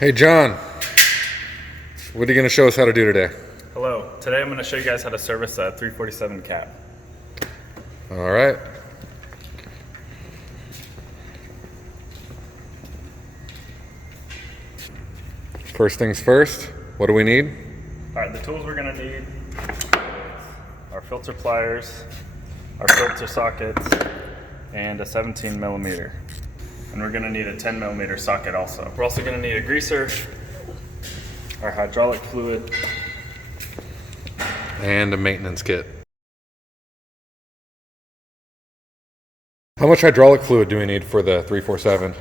Hey John, what are you going to show us how to do today? Hello, today I'm going to show you guys how to service a 347 cab. All right. First things first, what do we need? Alright, the tools we're going to need are filter pliers, our filter sockets, and a 17 millimeter. And we're going to need a 10 millimeter socket also. We're also going to need a greaser, our hydraulic fluid, And a maintenance kit. How much hydraulic fluid do we need for the 347?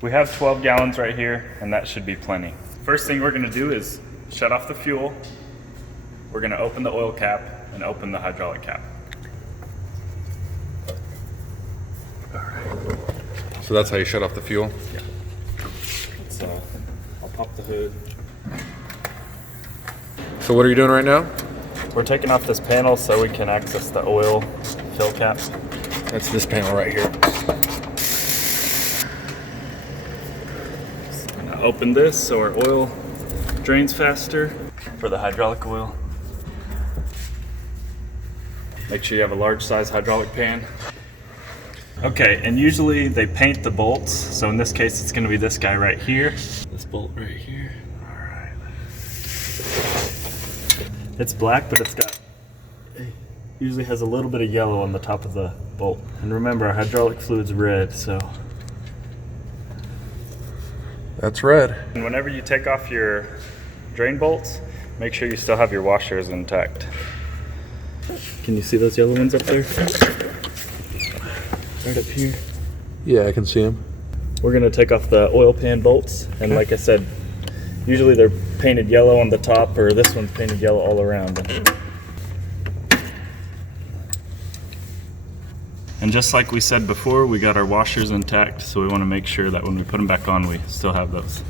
We have 12 gallons right here, and that should be plenty. First thing we're going to do is shut off the fuel. We're going to open the oil cap and open the hydraulic cap. So that's how you shut off the fuel? Yeah. So I'll pop the hood. So what are you doing right now? We're taking off this panel so we can access the oil fill cap. That's this panel right here. I'm gonna open this so our oil drains faster for the hydraulic oil. Make sure you have a large size hydraulic pan. Okay, and usually they paint the bolts. So in this case, it's gonna be this guy right here. This bolt right here. All right. It's black, but usually has a little bit of yellow on the top of the bolt. And remember, our hydraulic fluid's red, so. That's red. And whenever you take off your drain bolts, make sure you still have your washers intact. Can you see those yellow ones up there? Right up here. Yeah, I can see them. We're gonna take off the oil pan bolts, and like I said, usually they're painted yellow on the top, or this one's painted yellow all around. And just like we said before, we got our washers intact, so we want to make sure that when we put them back on, we still have those.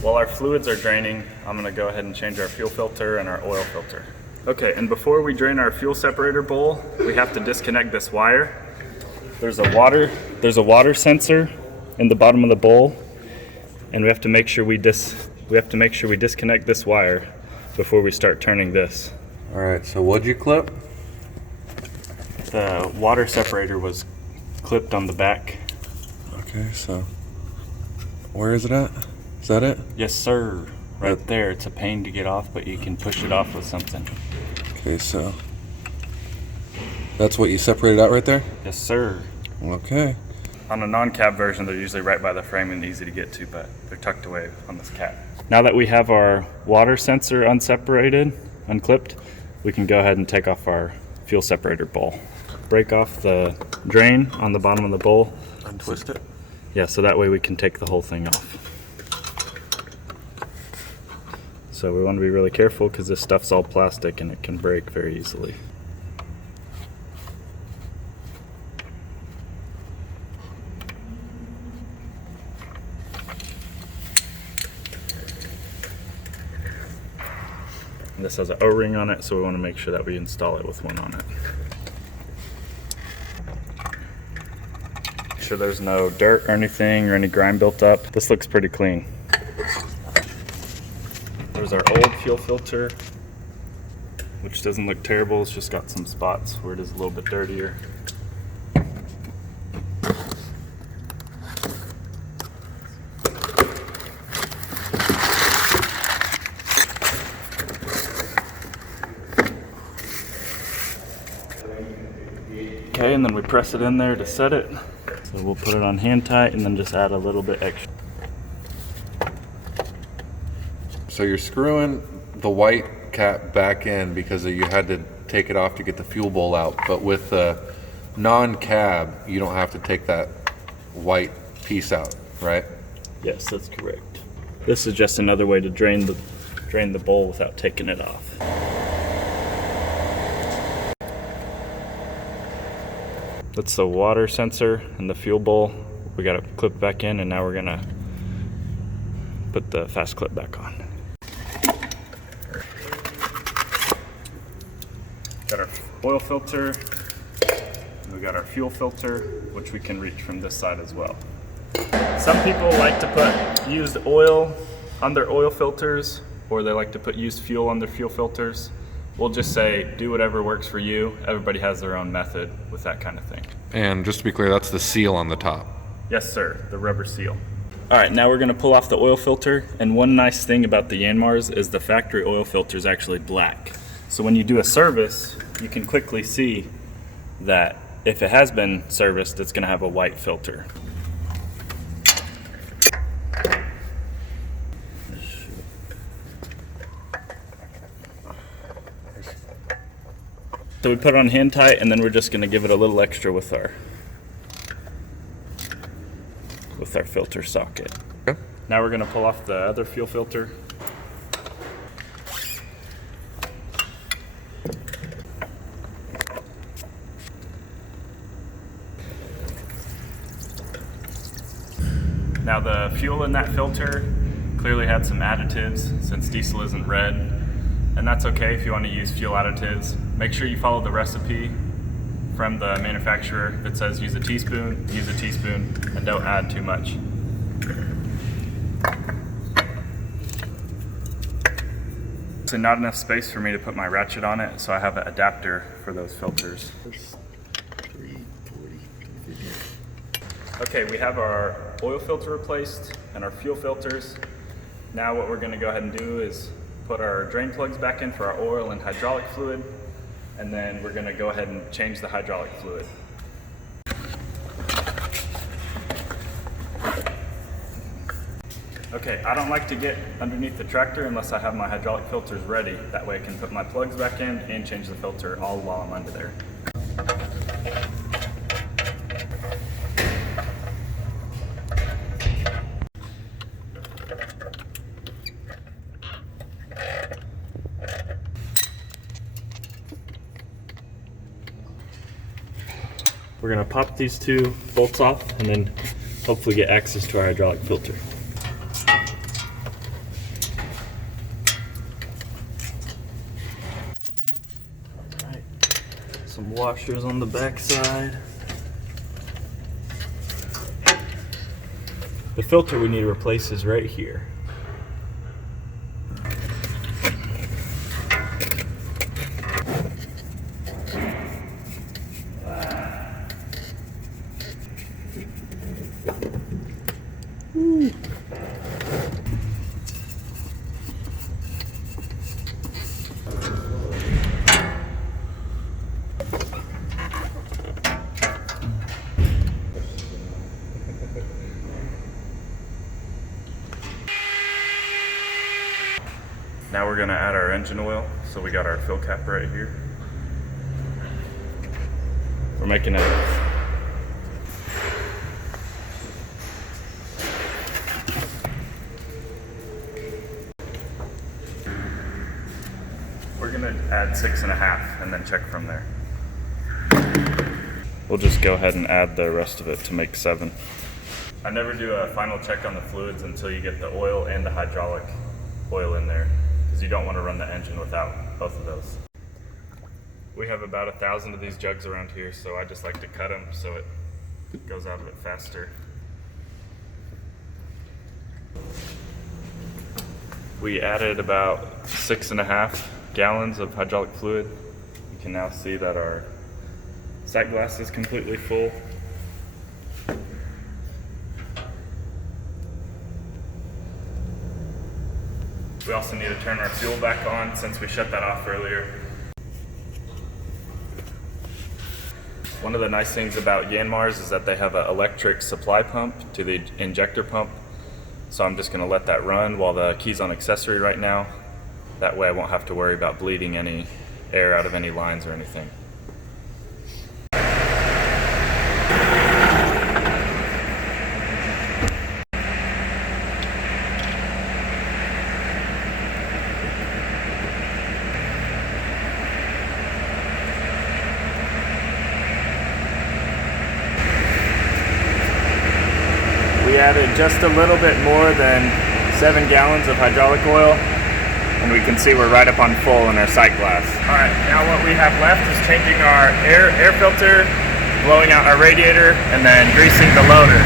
While our fluids are draining, I'm going to go ahead and change our fuel filter and our oil filter. Okay, and before we drain our fuel separator bowl, we have to disconnect this wire. There's a water sensor in the bottom of the bowl, and we have to make sure we disconnect this wire before we start turning this. All right, so what'd you clip? The water separator was clipped on the back. Okay, so where is it at? Is that it? Yes, sir. Right there. It's a pain to get off, but you can push it off with something. Okay, so that's what you separated out right there? Yes, sir. Okay. On a non-cab version, they're usually right by the frame and easy to get to, but they're tucked away on this cab. Now that we have our water sensor unclipped, we can go ahead and take off our fuel separator bowl. Break off the drain on the bottom of the bowl. Untwist it? Yeah, so that way we can take the whole thing off. So we want to be really careful because this stuff's all plastic and it can break very easily. And this has an O-ring on it, so we want to make sure that we install it with one on it. Make sure there's no dirt or anything or any grime built up. This looks pretty clean. There's our old fuel filter, which doesn't look terrible. It's just got some spots where it is a little bit dirtier. Okay, and then we press it in there to set it. So we'll put it on hand tight and then just add a little bit extra. So you're screwing the white cap back in because you had to take it off to get the fuel bowl out, but with the non-cab, you don't have to take that white piece out, right? Yes, that's correct. This is just another way to drain the bowl without taking it off. That's the water sensor and the fuel bowl. We got to clip back in, and now we're gonna put the fast clip back on. Got our oil filter, and we got our fuel filter, which we can reach from this side as well. Some people like to put used oil on their oil filters, or they like to put used fuel on their fuel filters. We'll just say, do whatever works for you. Everybody has their own method with that kind of thing. And just to be clear, that's the seal on the top. Yes, sir, the rubber seal. All right, now we're gonna pull off the oil filter. And one nice thing about the Yanmars is the factory oil filter is actually black. So when you do a service, you can quickly see that if it has been serviced, it's gonna have a white filter. So we put it on hand tight, and then we're just gonna give it a little extra with our filter socket. Okay. Now we're gonna pull off the other fuel filter. Now the fuel in that filter clearly had some additives since diesel isn't red, and that's okay if you want to use fuel additives. Make sure you follow the recipe from the manufacturer that says use a teaspoon, and don't add too much. So not enough space for me to put my ratchet on it, so I have an adapter for those filters. Okay, we have our oil filter replaced and our fuel filters. Now what we're gonna go ahead and do is put our drain plugs back in for our oil and hydraulic fluid, and then we're gonna go ahead and change the hydraulic fluid. Okay, I don't like to get underneath the tractor unless I have my hydraulic filters ready. That way I can put my plugs back in and change the filter all while I'm under there. We're gonna pop these two bolts off and then hopefully get access to our hydraulic filter. Alright, some washers on the back side. The filter we need to replace is right here. Now we're gonna add our engine oil. So we got our fill cap right here. We're making it. We're gonna add 6.5 and then check from there. We'll just go ahead and add the rest of it to make 7. I never do a final check on the fluids until you get the oil and the hydraulic oil in there, because you don't want to run the engine without both of those. We have about 1,000 of these jugs around here, so I just like to cut them so it goes out of it faster. We added about 6.5 gallons of hydraulic fluid. You can now see that our sight glass is completely full. We also need to turn our fuel back on since we shut that off earlier. One of the nice things about Yanmars is that they have an electric supply pump to the injector pump. So I'm just gonna let that run while the key's on accessory right now. That way I won't have to worry about bleeding any air out of any lines or anything. We added just a little bit more than 7 gallons of hydraulic oil, and we can see we're right up on full in our sight glass. All right, now what we have left is changing our air filter, blowing out our radiator, and then greasing the loader.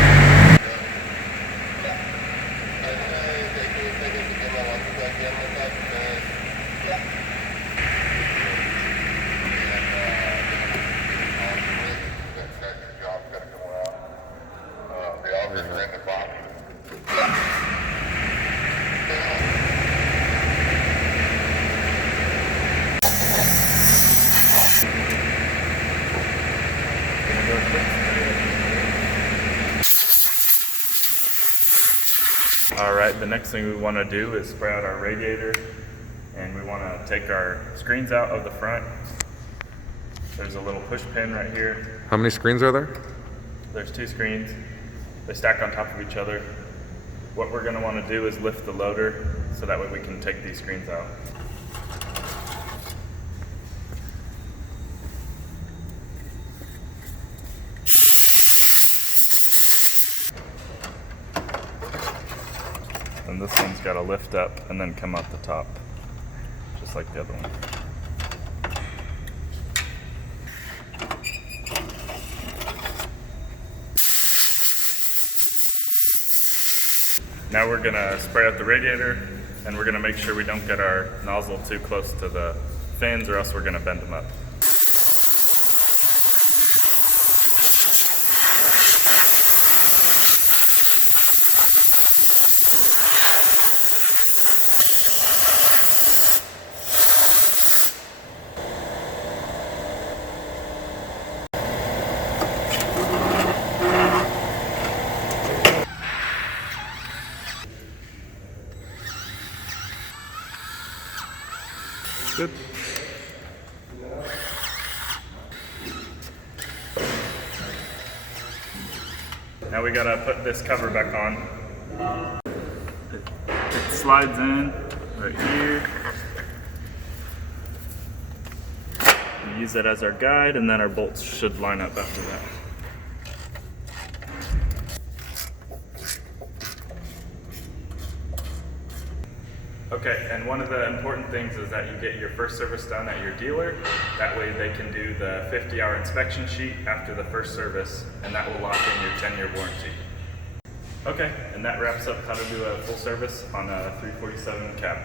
All right, the next thing we want to do is spray out our radiator, and we want to take our screens out of the front. There's a little push pin right here. How many screens are there? There's 2 screens. They stack on top of each other. What we're going to want to do is lift the loader so that way we can take these screens out. And this one's got to lift up and then come out the top, just like the other one. Now we're gonna spray out the radiator, and we're gonna make sure we don't get our nozzle too close to the fins, or else we're gonna bend them up. Good. Now we gotta put this cover back on. It slides in right here. We use it as our guide, and then our bolts should line up after that. Okay, and one of the important things is that you get your first service done at your dealer. That way they can do the 50-hour inspection sheet after the first service, and that will lock in your 10-year warranty. Okay, and that wraps up how to do a full service on a 347 Cab.